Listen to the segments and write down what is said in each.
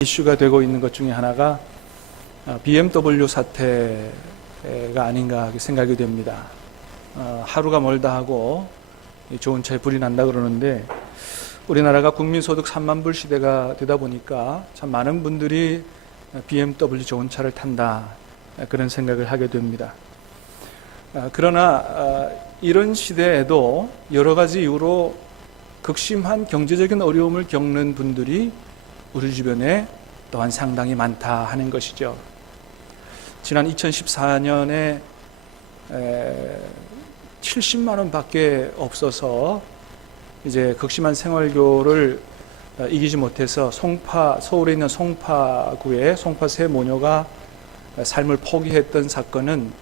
이슈가 되고 있는 것 중에 하나가 BMW 사태가 아닌가 생각이 됩니다. 하루가 멀다 하고 좋은 차에 불이 난다 그러는데, 우리나라가 국민소득 3만 불 시대가 되다 보니까 참 많은 분들이 BMW 좋은 차를 탄다, 그런 생각을 하게 됩니다. 그러나 이런 시대에도 여러 가지 이유로 극심한 경제적인 어려움을 겪는 분들이 우리 주변에 또한 상당히 많다 하는 것이죠. 지난 2014년에 70만 원밖에 없어서 이제 극심한 생활고를 이기지 못해서 서울에 있는 송파구의 송파 세 모녀가 삶을 포기했던 사건은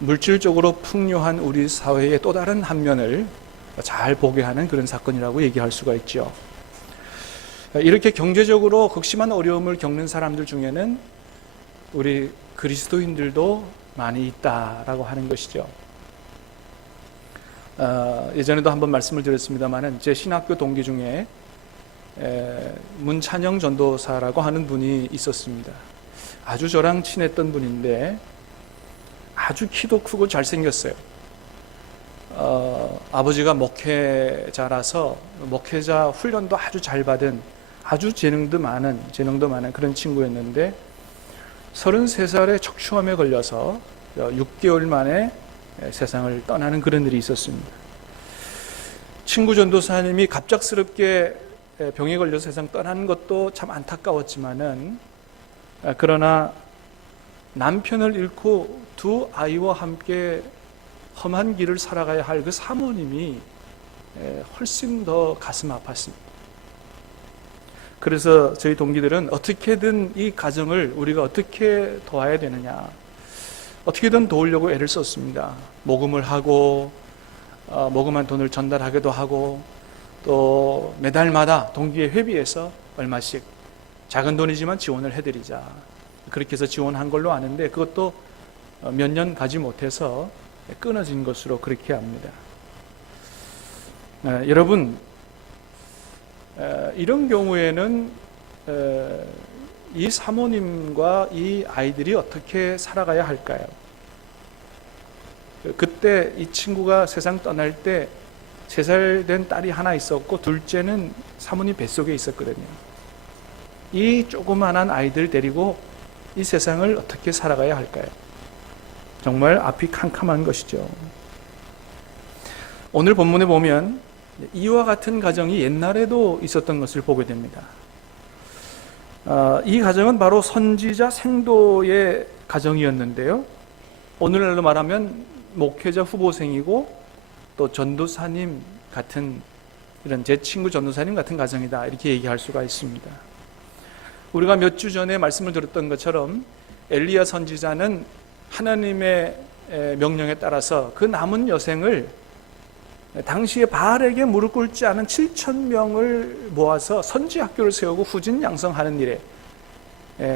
물질적으로 풍요한 우리 사회의 또 다른 한 면을 잘 보게 하는 그런 사건이라고 얘기할 수가 있죠. 이렇게 경제적으로 극심한 어려움을 겪는 사람들 중에는 우리 그리스도인들도 많이 있다라고 하는 것이죠. 예전에도 한번 말씀을 드렸습니다만, 제 신학교 동기 중에 문찬영 전도사라고 하는 분이 있었습니다. 아주 저랑 친했던 분인데 아주 키도 크고 잘생겼어요. 아버지가 목회자라서 목회자 훈련도 아주 잘 받은, 아주 재능도 많은 그런 친구였는데, 33살에 척추암에 걸려서 6개월 만에 세상을 떠나는 그런 일이 있었습니다. 친구 전도사님이 갑작스럽게 병에 걸려서 세상 떠나는 것도 참 안타까웠지만은, 그러나 남편을 잃고 두 아이와 함께 험한 길을 살아가야 할 그 사모님이 훨씬 더 가슴 아팠습니다. 그래서 저희 동기들은 어떻게든 이 가정을 우리가 어떻게 도와야 되느냐, 어떻게든 도우려고 애를 썼습니다. 모금을 하고 모금한 돈을 전달하기도 하고, 또 매달마다 동기의 회비에서 얼마씩 작은 돈이지만 지원을 해드리자, 그렇게 해서 지원한 걸로 아는데, 그것도 몇 년 가지 못해서 끊어진 것으로 그렇게 합니다. 여러분, 이런 경우에는 이 사모님과 이 아이들이 어떻게 살아가야 할까요? 그때 이 친구가 세상 떠날 때 3살 된 딸이 하나 있었고, 둘째는 사모님 뱃속에 있었거든요. 이 조그만한 아이들 데리고 이 세상을 어떻게 살아가야 할까요? 정말 앞이 캄캄한 것이죠. 오늘 본문에 보면 이와 같은 가정이 옛날에도 있었던 것을 보게 됩니다. 이 가정은 바로 선지자 생도의 가정이었는데요, 오늘날로 말하면 목회자 후보생이고 또 전도사님 같은, 이런 제 친구 전도사님 같은 가정이다, 이렇게 얘기할 수가 있습니다. 우리가 몇 주 전에 말씀을 드렸던 것처럼 엘리야 선지자는 하나님의 명령에 따라서 그 남은 여생을, 당시에 바알에게 무릎 꿇지 않은 7,000명을 모아서 선지학교를 세우고 후진 양성하는 일에,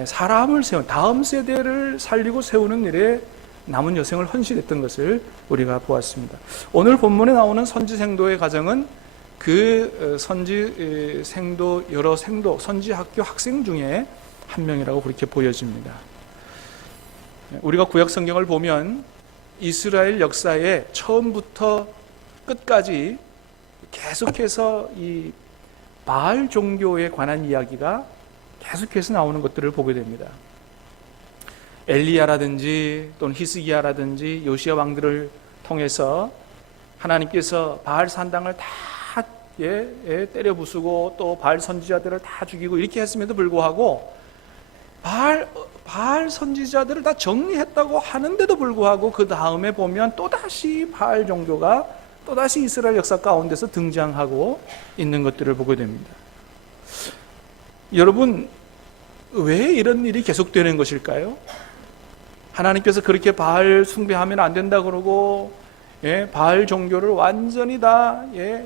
사람을 세운 다음 세대를 살리고 세우는 일에 남은 여생을 헌신했던 것을 우리가 보았습니다. 오늘 본문에 나오는 선지생도의 가정은 그 선지생도, 여러 생도, 선지학교 학생 중에 한 명이라고 그렇게 보여집니다. 우리가 구약 성경을 보면 이스라엘 역사에 처음부터 끝까지 계속해서 이 바알 종교에 관한 이야기가 계속해서 나오는 것들을 보게 됩니다. 엘리야라든지 또는 히스기야라든지 요시야 왕들을 통해서 하나님께서 바알 산당을 다 때려 부수고 또 바알 선지자들을 다 죽이고 이렇게 했음에도 불구하고, 바알 선지자들을 다 정리했다고 하는데도 불구하고 그 다음에 보면 또다시 바알 종교가 또다시 이스라엘 역사 가운데서 등장하고 있는 것들을 보게 됩니다. 여러분, 왜 이런 일이 계속되는 것일까요? 하나님께서 그렇게 바알 숭배하면 안 된다 그러고, 바알 종교를 완전히 다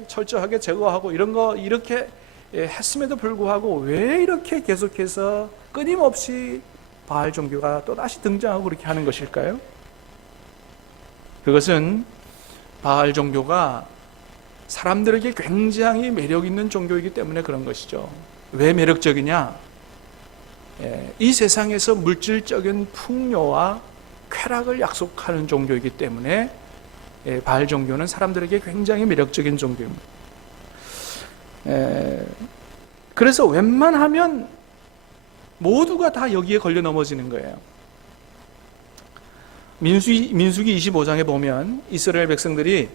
철저하게 제거하고 이런 거 이렇게 했음에도 불구하고 왜 이렇게 계속해서 끊임없이 바알 종교가 또다시 등장하고 그렇게 하는 것일까요? 그것은 바알 종교가 사람들에게 굉장히 매력 있는 종교이기 때문에 그런 것이죠. 왜 매력적이냐? 이 세상에서 물질적인 풍요와 쾌락을 약속하는 종교이기 때문에 바알 종교는 사람들에게 굉장히 매력적인 종교입니다. 그래서 웬만하면 모두가 다 여기에 걸려 넘어지는 거예요. 민수기 25장에 보면 이스라엘 백성들이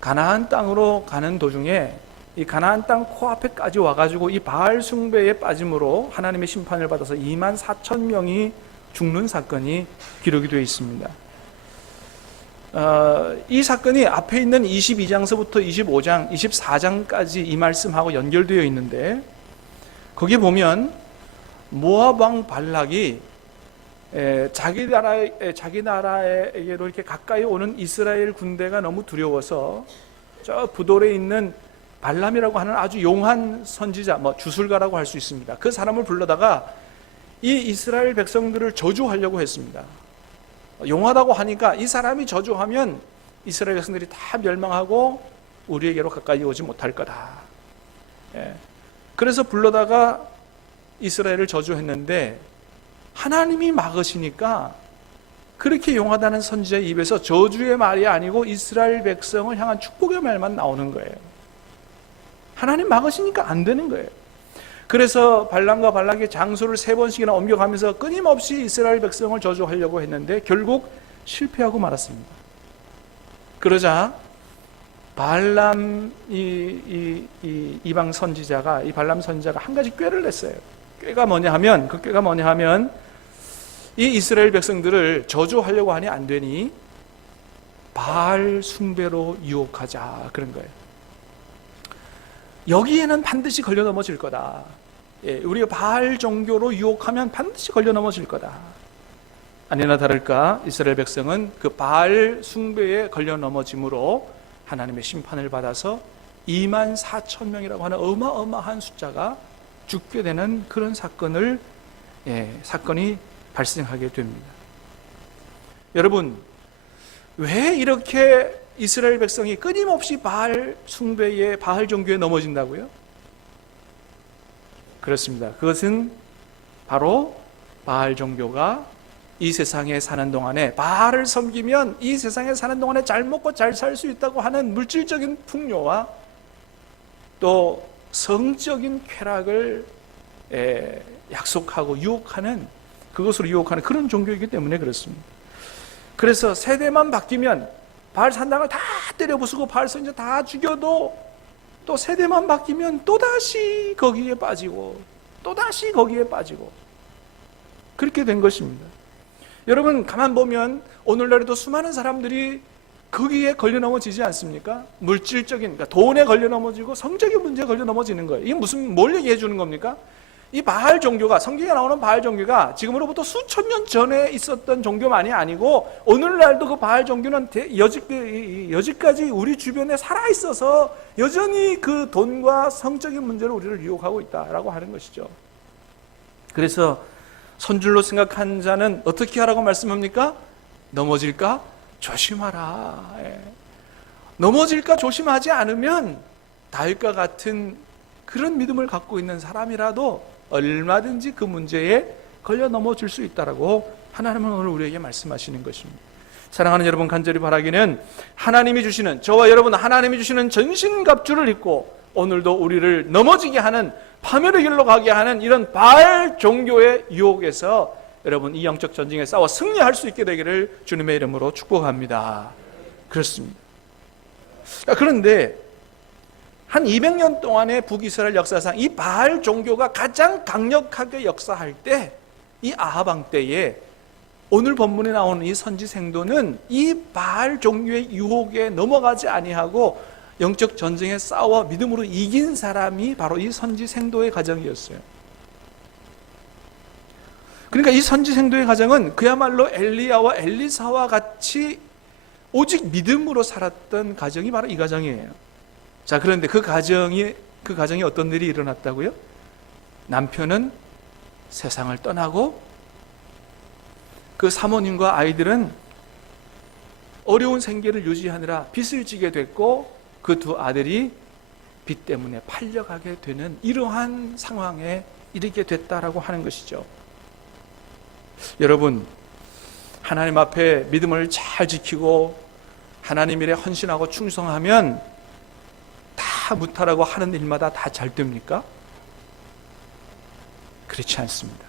가나안 땅으로 가는 도중에 이 가나안 땅 코앞에까지 와가지고 이 바알 숭배에 빠짐으로 하나님의 심판을 받아서 2만 4천 명이 죽는 사건이 기록이 되어 있습니다. 이 사건이 앞에 있는 22장서부터 25장, 24장까지 이 말씀하고 연결되어 있는데 거기 보면 모압 왕 발락이 자기 나라에게로 이렇게 가까이 오는 이스라엘 군대가 너무 두려워서 저 부돌에 있는 발람이라고 하는 아주 용한 선지자, 주술가라고 할 수 있습니다. 그 사람을 불러다가 이 이스라엘 백성들을 저주하려고 했습니다. 용하다고 하니까 이 사람이 저주하면 이스라엘 백성들이 다 멸망하고 우리에게로 가까이 오지 못할 거다. 그래서 불러다가 이스라엘을 저주했는데 하나님이 막으시니까 그렇게 용하다는 선지자의 입에서 저주의 말이 아니고 이스라엘 백성을 향한 축복의 말만 나오는 거예요. 하나님 막으시니까 안 되는 거예요. 그래서 발람과 발락이 장소를 3번씩이나 옮겨가면서 끊임없이 이스라엘 백성을 저주하려고 했는데 결국 실패하고 말았습니다. 그러자 발람 이방 선지자가 이 발람 선지자가 한 가지 꾀를 냈어요. 꾀가 뭐냐 하면 이 이스라엘 백성들을 저주하려고 하니 안 되니 바알 숭배로 유혹하자, 그런 거예요. 여기에는 반드시 걸려 넘어질 거다. 우리가 바알 종교로 유혹하면 반드시 걸려 넘어질 거다. 아니나 다를까 이스라엘 백성은 그 바알 숭배에 걸려 넘어짐으로 하나님의 심판을 받아서 2만 4천 명이라고 하는 어마어마한 숫자가 죽게 되는 그런 사건이 발생하게 됩니다. 여러분, 왜 이렇게 이스라엘 백성이 끊임없이 바알 숭배에, 바알 종교에 넘어진다고요? 그렇습니다. 그것은 바로 바알 종교가 이 세상에 사는 동안에, 바알을 섬기면 이 세상에 사는 동안에 잘 먹고 잘 살 수 있다고 하는 물질적인 풍요와 또 성적인 쾌락을 약속하고 유혹하는, 그것으로 유혹하는 그런 종교이기 때문에 그렇습니다. 그래서 세대만 바뀌면 바알 산당을 다 때려 부수고 바알 선지자 다 죽여도 또 세대만 바뀌면 또다시 거기에 빠지고 또다시 거기에 빠지고 그렇게 된 것입니다. 여러분, 가만 보면 오늘날에도 수많은 사람들이 거기에 걸려 넘어지지 않습니까? 물질적인, 그러니까 돈에 걸려 넘어지고 성적인 문제에 걸려 넘어지는 거예요. 이게 뭘 얘기해 주는 겁니까? 이 바알 종교가, 성경에 나오는 바알 종교가 지금으로부터 수천 년 전에 있었던 종교만이 아니고 오늘날도 그 바알 종교는 여지까지 우리 주변에 살아있어서 여전히 그 돈과 성적인 문제로 우리를 유혹하고 있다라고 하는 것이죠. 그래서 손줄로 생각한 자는 어떻게 하라고 말씀합니까? 넘어질까? 조심하라. 넘어질까 조심하지 않으면 다윗과 같은 그런 믿음을 갖고 있는 사람이라도 얼마든지 그 문제에 걸려 넘어질 수 있다라고 하나님은 오늘 우리에게 말씀하시는 것입니다. 사랑하는 여러분, 간절히 바라기는 하나님이 주시는, 저와 여러분 하나님이 주시는 전신갑주를 입고 오늘도 우리를 넘어지게 하는, 파멸의 길로 가게 하는 이런 바알 종교의 유혹에서 여러분 이 영적 전쟁에 싸워 승리할 수 있게 되기를 주님의 이름으로 축복합니다. 그렇습니다. 그런데 한 200년 동안의 북이스라엘 역사상 이 바알 종교가 가장 강력하게 역사할 때, 이 아합 왕 때에 오늘 본문에 나오는 이 선지 생도는 이 바알 종교의 유혹에 넘어가지 아니하고 영적 전쟁에 싸워 믿음으로 이긴 사람이 바로 이 선지 생도의 가정이었어요. 그러니까 이 선지 생도의 가정은 그야말로 엘리야와 엘리사와 같이 오직 믿음으로 살았던 가정이 바로 이 가정이에요. 자, 그런데 그 가정이 어떤 일이 일어났다고요? 남편은 세상을 떠나고 그 사모님과 아이들은 어려운 생계를 유지하느라 빚을 지게 됐고 그 두 아들이 빚 때문에 팔려가게 되는 이러한 상황에 이르게 됐다라고 하는 것이죠. 여러분, 하나님 앞에 믿음을 잘 지키고 하나님 일에 헌신하고 충성하면 다 무탈하고 하는 일마다 다 잘 됩니까? 그렇지 않습니다.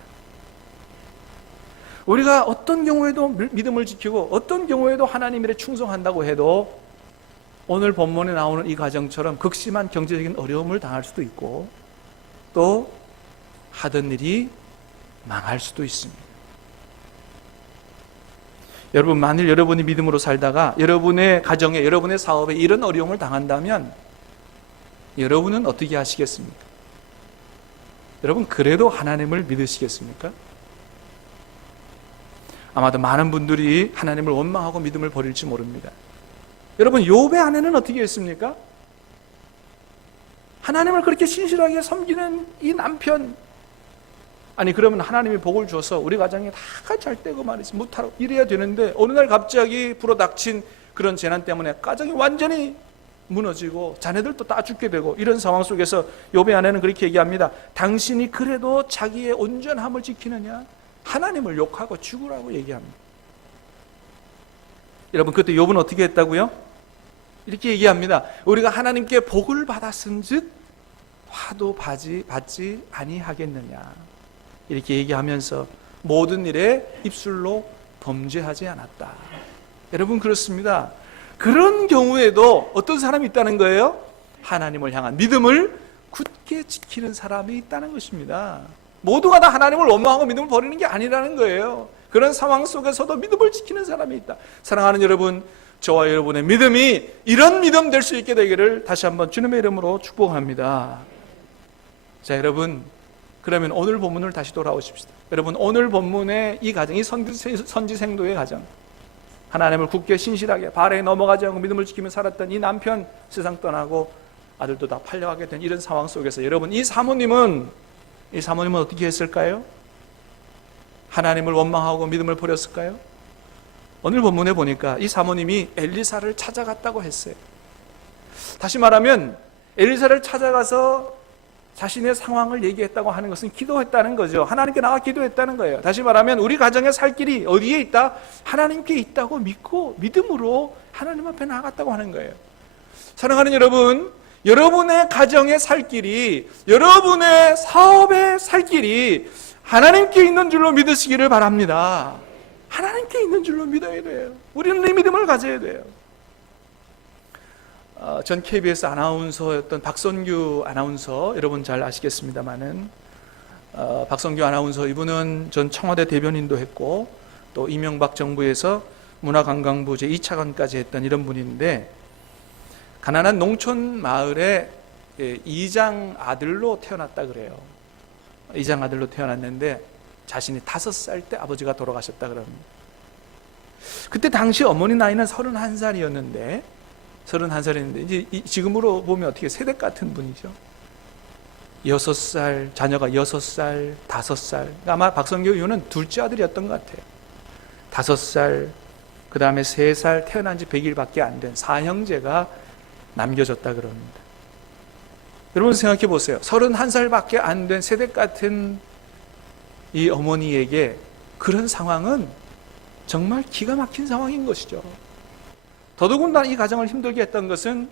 우리가 어떤 경우에도 믿음을 지키고 어떤 경우에도 하나님 일에 충성한다고 해도 오늘 본문에 나오는 이 가정처럼 극심한 경제적인 어려움을 당할 수도 있고 또 하던 일이 망할 수도 있습니다. 여러분, 만일 여러분이 믿음으로 살다가 여러분의 가정에, 여러분의 사업에 이런 어려움을 당한다면 여러분은 어떻게 하시겠습니까? 여러분, 그래도 하나님을 믿으시겠습니까? 아마도 많은 분들이 하나님을 원망하고 믿음을 버릴지 모릅니다. 여러분, 욥의 아내는 어떻게 했습니까? 하나님을 그렇게 신실하게 섬기는 이 남편, 아니 그러면 하나님이 복을 줘서 우리 가정에 다 잘 되고 말이지 무탈하고 이래야 되는데 어느 날 갑자기 불어닥친 그런 재난 때문에 가정이 완전히 무너지고 자녀들도 다 죽게 되고 이런 상황 속에서 욥의 아내는 그렇게 얘기합니다. 당신이 그래도 자기의 온전함을 지키느냐? 하나님을 욕하고 죽으라고 얘기합니다. 여러분, 그때 욥은 어떻게 했다고요? 이렇게 얘기합니다. 우리가 하나님께 복을 받았은즉 화도 받지 아니하겠느냐? 이렇게 얘기하면서 모든 일에 입술로 범죄하지 않았다. 여러분, 그렇습니다. 그런 경우에도 어떤 사람이 있다는 거예요? 하나님을 향한 믿음을 굳게 지키는 사람이 있다는 것입니다. 모두가 다 하나님을 원망하고 믿음을 버리는 게 아니라는 거예요. 그런 상황 속에서도 믿음을 지키는 사람이 있다. 사랑하는 여러분, 저와 여러분의 믿음이 이런 믿음 될 수 있게 되기를 다시 한번 주님의 이름으로 축복합니다. 자, 여러분, 그러면 오늘 본문을 다시 돌아오십시다. 여러분, 오늘 본문의 이 가정, 이 선지생도의 가정, 하나님을 굳게 신실하게 발에 넘어가지 않고 믿음을 지키며 살았던 이 남편 세상 떠나고 아들도 다 팔려가게 된 이런 상황 속에서 여러분, 이 사모님은 어떻게 했을까요? 하나님을 원망하고 믿음을 버렸을까요? 오늘 본문에 보니까 이 사모님이 엘리사를 찾아갔다고 했어요. 다시 말하면 엘리사를 찾아가서 자신의 상황을 얘기했다고 하는 것은 기도했다는 거죠. 하나님께 나가 기도했다는 거예요. 다시 말하면 우리 가정에 살 길이 어디에 있다? 하나님께 있다고 믿고 믿음으로 하나님 앞에 나갔다고 하는 거예요. 사랑하는 여러분, 여러분의 가정에 살 길이, 여러분의 사업에 살 길이 하나님께 있는 줄로 믿으시기를 바랍니다. 하나님께 있는 줄로 믿어야 돼요. 우리는 이 믿음을 가져야 돼요. 전 KBS 아나운서였던 박선규 아나운서, 여러분 잘 아시겠습니다마는 박선규 아나운서, 이분은 전 청와대 대변인도 했고 또 이명박 정부에서 문화관광부 제2차관까지 했던 이런 분인데, 가난한 농촌 마을에 이장 아들로 태어났다 그래요. 이장 아들로 태어났는데 자신이 5살 때 아버지가 돌아가셨다 그럽니다. 그때 당시 어머니 나이는 31살이었는데 이제 지금으로 보면 어떻게 세대 같은 분이죠. 6살, 자녀가 6살, 5살. 아마 박성규 의원은 둘째 아들이었던 것 같아요. 5살, 그 다음에 3살, 태어난 지 100일밖에 안 된 사형제가 남겨졌다 그럽니다. 여러분 생각해 보세요. 31살밖에 안 된 세대 같은 이 어머니에게 그런 상황은 정말 기가 막힌 상황인 것이죠. 더더군다나 이 가정을 힘들게 했던 것은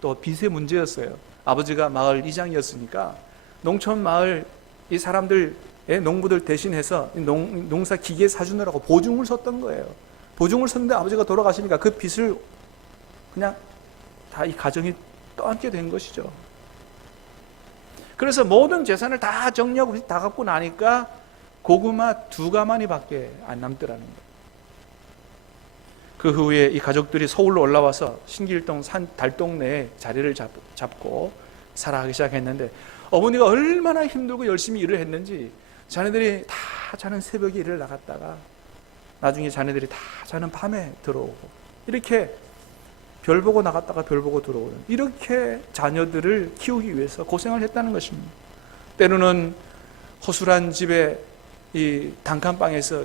또 빚의 문제였어요. 아버지가 마을 이장이었으니까 농촌 마을 이 사람들, 농부들 대신해서 농사 기계 사주느라고 보증을 섰던 거예요. 보증을 섰는데 아버지가 돌아가시니까 그 빚을 그냥 다 이 가정이 떠안게 된 것이죠. 그래서 모든 재산을 다 정리하고 다 갖고 나니까 고구마 2가마니밖에 안 남더라는 거예요. 그 후에 이 가족들이 서울로 올라와서 신길동 달동네에 자리를 잡고 살아가기 시작했는데, 어머니가 얼마나 힘들고 열심히 일을 했는지 자녀들이 다 자는 새벽에 일을 나갔다가 나중에 자녀들이 다 자는 밤에 들어오고, 이렇게 별 보고 나갔다가 별 보고 들어오는, 이렇게 자녀들을 키우기 위해서 고생을 했다는 것입니다. 때로는 허술한 집에 이 단칸방에서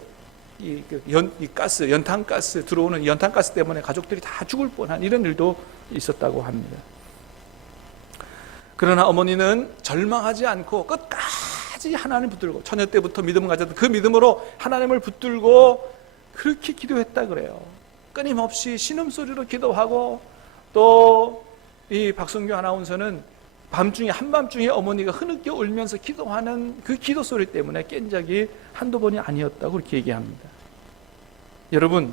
연탄가스 들어오는 연탄가스 때문에 가족들이 다 죽을 뻔한 이런 일도 있었다고 합니다. 그러나 어머니는 절망하지 않고 끝까지 끝까지 하나님 붙들고, 처녀 때부터 믿음을 가졌던 그 믿음으로 하나님을 붙들고 그렇게 기도했다 그래요. 끊임없이 신음소리로 기도하고, 또 이 박성규 아나운서는 밤중에, 한밤중에 어머니가 흐느껴 울면서 기도하는 그 기도 소리 때문에 깬 적이 한두 번이 아니었다고 그렇게 얘기합니다. 여러분,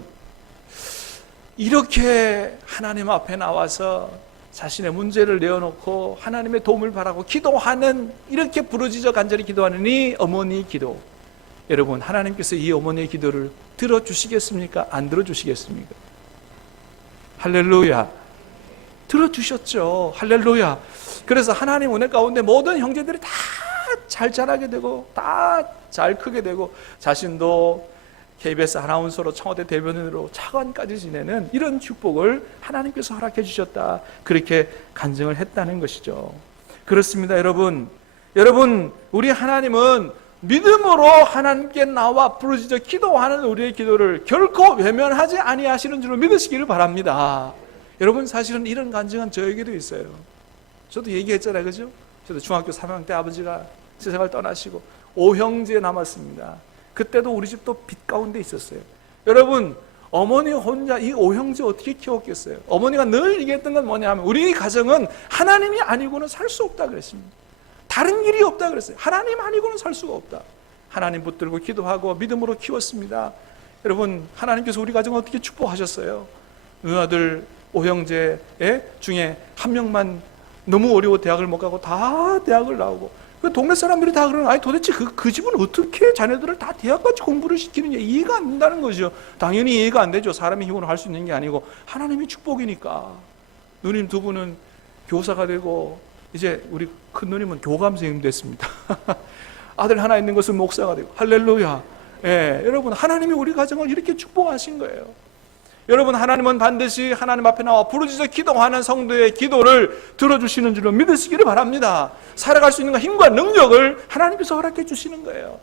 이렇게 하나님 앞에 나와서 자신의 문제를 내어놓고 하나님의 도움을 바라고 기도하는, 이렇게 부르짖어 간절히 기도하는 이 어머니의 기도, 여러분, 하나님께서 이 어머니의 기도를 들어주시겠습니까? 안 들어주시겠습니까? 할렐루야. 들어주셨죠. 할렐루야. 그래서 하나님 은혜 가운데 모든 형제들이 다 잘 자라게 되고, 다 잘 크게 되고, 자신도 KBS 아나운서로, 청와대 대변인으로 차관까지 지내는 이런 축복을 하나님께서 허락해 주셨다, 그렇게 간증을 했다는 것이죠. 그렇습니다. 여러분, 우리 하나님은 믿음으로 하나님께 나와 부르짖어 기도하는 우리의 기도를 결코 외면하지 아니하시는 줄로 믿으시기를 바랍니다. 여러분, 사실은 이런 간증은 저에게도 있어요. 저도 얘기했잖아요, 그죠? 저도 중학교 3학년 때 아버지가 세상을 떠나시고 5형제 남았습니다. 그때도 우리 집도 빛 가운데 있었어요. 여러분, 어머니 혼자 이 5형제 어떻게 키웠겠어요? 어머니가 늘 얘기했던 건 뭐냐면, 우리 가정은 하나님이 아니고는 살 수 없다 그랬습니다. 다른 길이 없다 그랬어요. 하나님 아니고는 살 수가 없다. 하나님 붙들고 기도하고 믿음으로 키웠습니다. 여러분, 하나님께서 우리 가정을 어떻게 축복하셨어요? 누나들 5형제 중에 한 명만 너무 어려워 대학을 못 가고 다 대학을 나오고, 그 동네 사람들이 다 그러는, 아니 도대체 그 집은 어떻게 자녀들을 다 대학까지 공부를 시키느냐, 이해가 안 된다는 거죠. 당연히 이해가 안 되죠. 사람의 힘으로 할 수 있는 게 아니고 하나님의 축복이니까. 누님 두 분은 교사가 되고, 이제 우리 큰 누님은 교감 선생님 됐습니다. 아들 하나 있는 것은 목사가 되고, 할렐루야. 예, 여러분, 하나님이 우리 가정을 이렇게 축복하신 거예요. 여러분, 하나님은 반드시 하나님 앞에 나와 부르짖어 기도하는 성도의 기도를 들어주시는 줄로 믿으시기를 바랍니다. 살아갈 수 있는 힘과 능력을 하나님께서 허락해 주시는 거예요.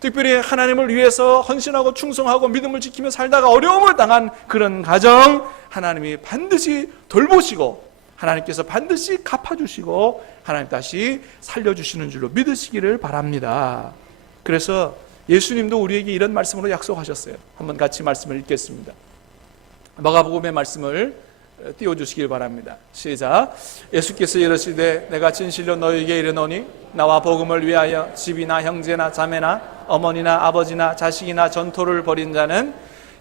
특별히 하나님을 위해서 헌신하고 충성하고 믿음을 지키며 살다가 어려움을 당한 그런 가정, 하나님이 반드시 돌보시고, 하나님께서 반드시 갚아주시고, 하나님 다시 살려주시는 줄로 믿으시기를 바랍니다. 그래서 예수님도 우리에게 이런 말씀으로 약속하셨어요. 한번 같이 말씀을 읽겠습니다. 마가복음의 말씀을 띄워주시길 바랍니다. 시작. 예수께서 이르시되 내가 진실로 너희에게 이르노니 나와 복음을 위하여 집이나 형제나 자매나 어머니나 아버지나 자식이나 전토를 벌인 자는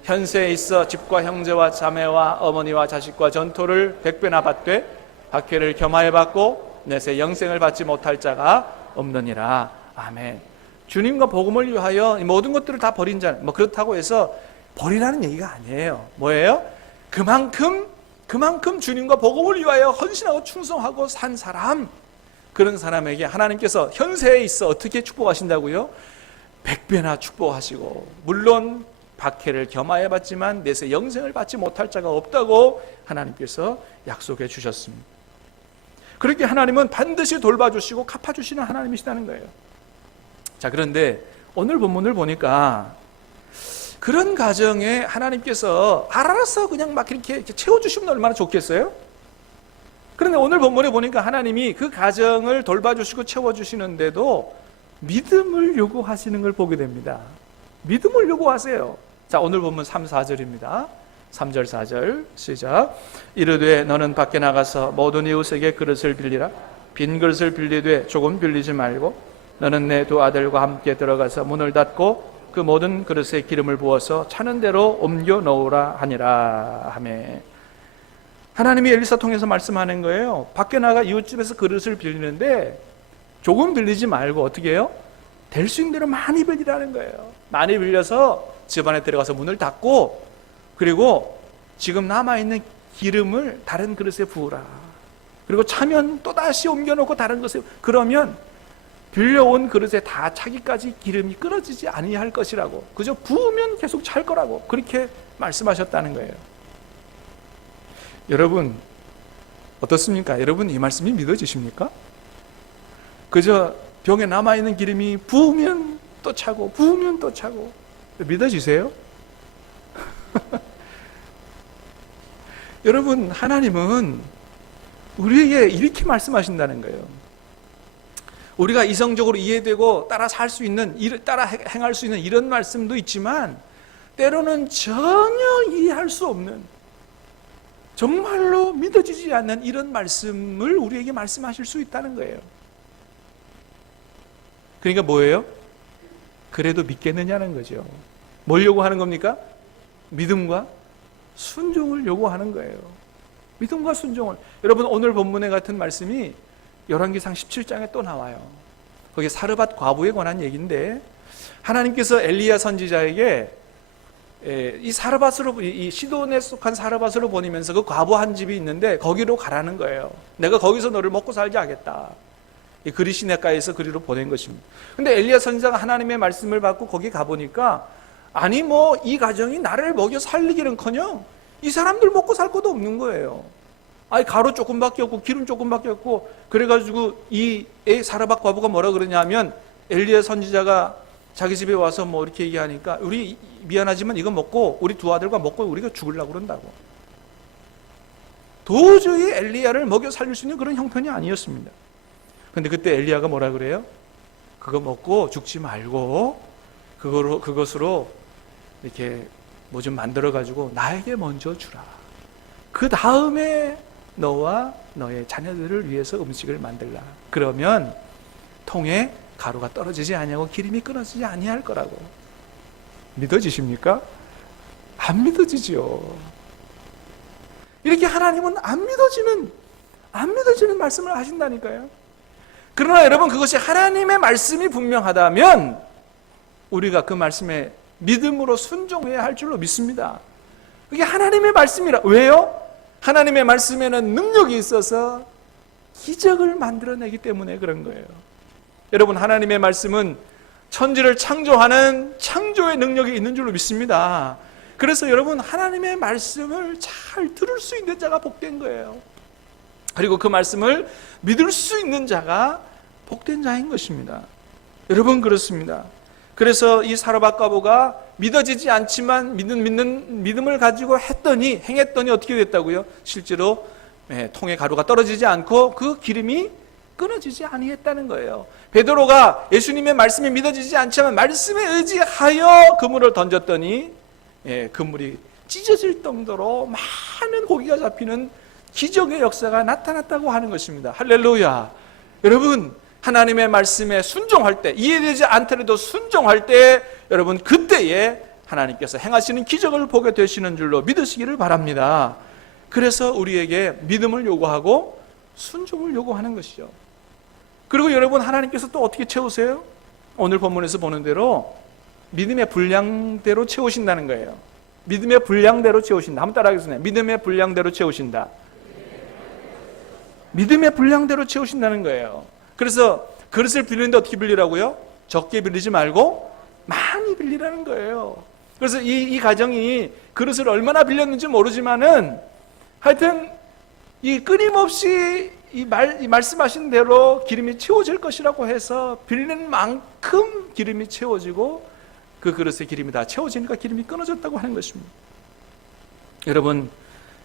현세에 있어 집과 형제와 자매와 어머니와 자식과 전토를 100배나 받되 박해를 겸하여 받고 내세 영생을 받지 못할 자가 없느니라. 아멘. 주님과 복음을 위하여 모든 것들을 다 버린 자는, 그렇다고 해서 버리라는 얘기가 아니에요. 뭐예요? 그만큼 주님과 복음을 위하여 헌신하고 충성하고 산 사람, 그런 사람에게 하나님께서 현세에 있어 어떻게 축복하신다고요? 100배나 축복하시고, 물론 박해를 겸하여 받지만 내세 영생을 받지 못할 자가 없다고 하나님께서 약속해 주셨습니다. 그렇게 하나님은 반드시 돌봐주시고 갚아주시는 하나님이시다는 거예요. 자, 그런데 오늘 본문을 보니까 그런 가정에 하나님께서 알아서 그냥 막 이렇게 채워주시면 얼마나 좋겠어요? 그런데 오늘 본문에 보니까 하나님이 그 가정을 돌봐주시고 채워주시는데도 믿음을 요구하시는 걸 보게 됩니다. 믿음을 요구하세요. 자, 오늘 본문 3, 4절입니다. 3절, 4절 시작. 이르되 너는 밖에 나가서 모든 이웃에게 그릇을 빌리라. 빈 그릇을 빌리되 조금 빌리지 말고 너는 내 두 아들과 함께 들어가서 문을 닫고 그 모든 그릇에 기름을 부어서 차는 대로 옮겨 놓으라 하니라 하매. 하나님이 엘리사 통해서 말씀하는 거예요. 밖에 나가 이웃집에서 그릇을 빌리는데 조금 빌리지 말고 어떻게 해요? 될 수 있는 대로 많이 빌리라는 거예요. 많이 빌려서 집안에 들어가서 문을 닫고, 그리고 지금 남아있는 기름을 다른 그릇에 부으라. 그리고 차면 또다시 옮겨놓고 다른 그릇에, 그러면 빌려온 그릇에 다 차기까지 기름이 끊어지지 아니할 것이라고, 그저 부으면 계속 찰 거라고 그렇게 말씀하셨다는 거예요. 여러분 어떻습니까? 여러분 이 말씀이 믿어지십니까? 그저 병에 남아있는 기름이 부으면 또 차고 부으면 또 차고, 믿어지세요? 여러분, 하나님은 우리에게 이렇게 말씀하신다는 거예요. 우리가 이성적으로 이해되고 따라 살 수 있는, 따라 행할 수 있는 이런 말씀도 있지만 때로는 전혀 이해할 수 없는, 정말로 믿어지지 않는 이런 말씀을 우리에게 말씀하실 수 있다는 거예요. 그러니까 뭐예요? 그래도 믿겠느냐는 거죠. 뭘 요구하는 겁니까? 믿음과 순종을 요구하는 거예요. 믿음과 순종을. 여러분, 오늘 본문에 같은 말씀이 열왕기상 17장에 또 나와요. 거기 사르밧 과부에 관한 얘기인데, 하나님께서 엘리야 선지자에게 이 사르밧으로, 이 시돈에 속한 사르밧으로 보내면서 그 과부 한 집이 있는데 거기로 가라는 거예요. 내가 거기서 너를 먹고 살게 하겠다. 이 그리 시내가에서 그리로 보낸 것입니다. 근데 엘리야 선지자가 하나님의 말씀을 받고 거기 가보니까, 아니 뭐 이 가정이 나를 먹여 살리기는커녕 이 사람들 먹고 살 것도 없는 거예요. 아니 가루 조금밖에 없고 기름 조금밖에 없고. 그래가지고 이 사르밧 과부가 뭐라 그러냐면, 엘리야 선지자가 자기 집에 와서 뭐 이렇게 얘기하니까, 우리 미안하지만 이거 먹고 우리 두 아들과 먹고 우리가 죽으려고 그런다고. 도저히 엘리야를 먹여 살릴 수 있는 그런 형편이 아니었습니다. 근데 그때 엘리야가 뭐라 그래요? 그거 먹고 죽지 말고 그것으로 이렇게 뭐 좀 만들어 가지고 나에게 먼저 주라. 그 다음에 너와 너의 자녀들을 위해서 음식을 만들라. 그러면 통에 가루가 떨어지지 아니하고 기름이 끊어지지 아니할 거라고. 믿어지십니까? 안 믿어지죠. 이렇게 하나님은 안 믿어지는 말씀을 하신다니까요. 그러나 여러분, 그것이 하나님의 말씀이 분명하다면 우리가 그 말씀에 믿음으로 순종해야 할 줄로 믿습니다. 그게 하나님의 말씀이라. 왜요? 하나님의 말씀에는 능력이 있어서 기적을 만들어내기 때문에 그런 거예요. 여러분, 하나님의 말씀은 천지를 창조하는 창조의 능력이 있는 줄로 믿습니다. 그래서 여러분, 하나님의 말씀을 잘 들을 수 있는 자가 복된 거예요. 그리고 그 말씀을 믿을 수 있는 자가 복된 자인 것입니다. 여러분, 그렇습니다. 그래서 이 사르밧 과부가 믿어지지 않지만 믿음을 가지고 행했더니 어떻게 됐다고요? 실제로 통에 가루가 떨어지지 않고 그 기름이 끊어지지 아니했다는 거예요. 베드로가 예수님의 말씀이 믿어지지 않지만 말씀에 의지하여 그물을 던졌더니 그물이 찢어질 정도로 많은 고기가 잡히는 기적의 역사가 나타났다고 하는 것입니다. 할렐루야. 여러분, 하나님의 말씀에 순종할 때, 이해되지 않더라도 순종할 때, 여러분 그때에 하나님께서 행하시는 기적을 보게 되시는 줄로 믿으시기를 바랍니다. 그래서 우리에게 믿음을 요구하고 순종을 요구하는 것이죠. 그리고 여러분, 하나님께서 또 어떻게 채우세요? 오늘 본문에서 보는 대로 믿음의 분량대로 채우신다는 거예요. 믿음의 분량대로 채우신다. 한번 따라하겠습니다. 믿음의 분량대로 채우신다. 믿음의 분량대로 채우신다는 거예요. 그래서 그릇을 빌리는데 어떻게 빌리라고요? 적게 빌리지 말고 많이 빌리라는 거예요. 그래서 이 가정이 그릇을 얼마나 빌렸는지 모르지만은 하여튼 이 끊임없이 이 말씀하신 대로 기름이 채워질 것이라고 해서 빌리는 만큼 기름이 채워지고 그 그릇에 기름이 다 채워지니까 기름이 끊어졌다고 하는 것입니다. 여러분,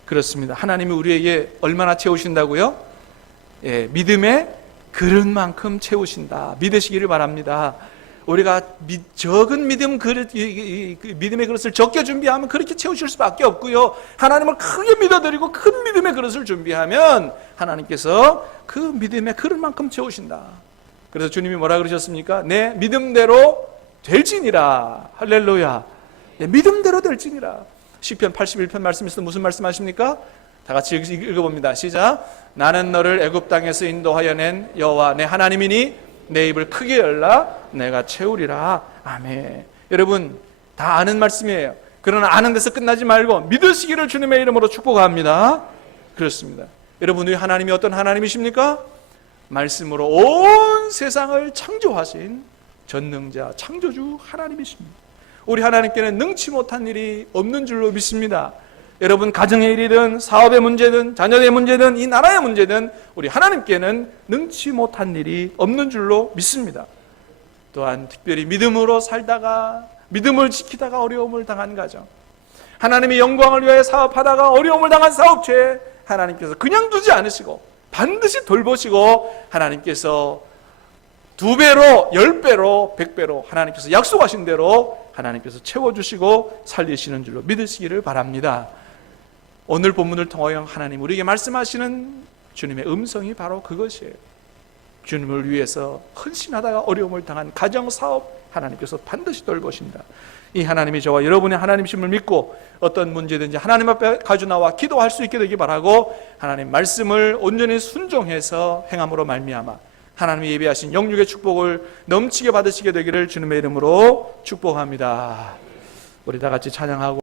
그렇습니다. 하나님이 우리에게 얼마나 채우신다고요? 믿음의 그릇만큼 채우신다. 믿으시기를 바랍니다. 우리가 적은 믿음의 그릇을 적게 준비하면 그렇게 채우실 수밖에 없고요. 하나님을 크게 믿어드리고 큰 믿음의 그릇을 준비하면 하나님께서 그 믿음의 그릇만큼 채우신다. 그래서 주님이 뭐라 그러셨습니까? 내 믿음대로 될지니라. 할렐루야. 내 믿음대로 될지니라. 시편 81편 말씀에서 무슨 말씀하십니까? 다 같이 읽어봅니다. 시작. 나는 너를 애굽 땅에서 인도하여 낸 여호와 내 하나님이니 내 입을 크게 열라 내가 채우리라. 아멘. 여러분, 다 아는 말씀이에요. 그러나 아는 데서 끝나지 말고 믿으시기를 주님의 이름으로 축복합니다. 그렇습니다. 여러분, 우리 하나님이 어떤 하나님이십니까? 말씀으로 온 세상을 창조하신 전능자 창조주 하나님이십니다. 우리 하나님께는 능치 못한 일이 없는 줄로 믿습니다. 여러분, 가정의 일이든 사업의 문제든 자녀의 문제든 이 나라의 문제든 우리 하나님께는 능치 못한 일이 없는 줄로 믿습니다. 또한 특별히 믿음으로 살다가 믿음을 지키다가 어려움을 당한 가정, 하나님의 영광을 위하여 사업하다가 어려움을 당한 사업체 하나님께서 그냥 두지 않으시고 반드시 돌보시고 하나님께서 2배로, 10배로, 100배로 하나님께서 약속하신 대로 하나님께서 채워주시고 살리시는 줄로 믿으시기를 바랍니다. 오늘 본문을 통하여 하나님 우리에게 말씀하시는 주님의 음성이 바로 그것이에요. 주님을 위해서 헌신하다가 어려움을 당한 가정사업 하나님께서 반드시 돌보신다. 이 하나님이 저와 여러분의 하나님심을 믿고 어떤 문제든지 하나님 앞에 가져 나와 기도할 수 있게 되기 바라고, 하나님 말씀을 온전히 순종해서 행함으로 말미암아 하나님이 예비하신 영육의 축복을 넘치게 받으시게 되기를 주님의 이름으로 축복합니다. 우리 다 같이 찬양하고